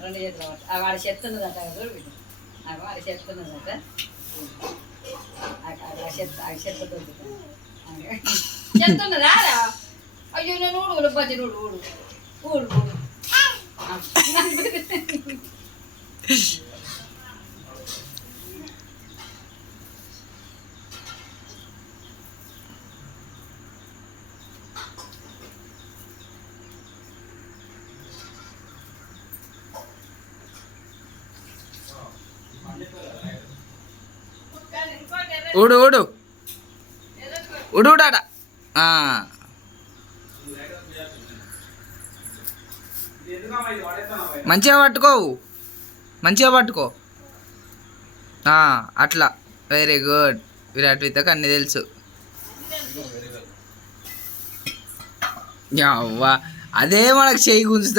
రెండు చేతులు వాడి చెప్తున్నదట వాడి చెప్తున్నదట చెప్తున్నదా అయ్యో నేను ఊడు బజ్జి ఊడు ఊడు ఊడు ఊడు ఊడు ఊడు ఊడు ఊడాడ మంచిగా పట్టుకోవు మంచిగా పట్టుకో అట్లా వెరీ గుడ్ విరాట్ వితకు అన్నీ తెలుసు అవ్వా అదే మనకు చేయి గుంజుతా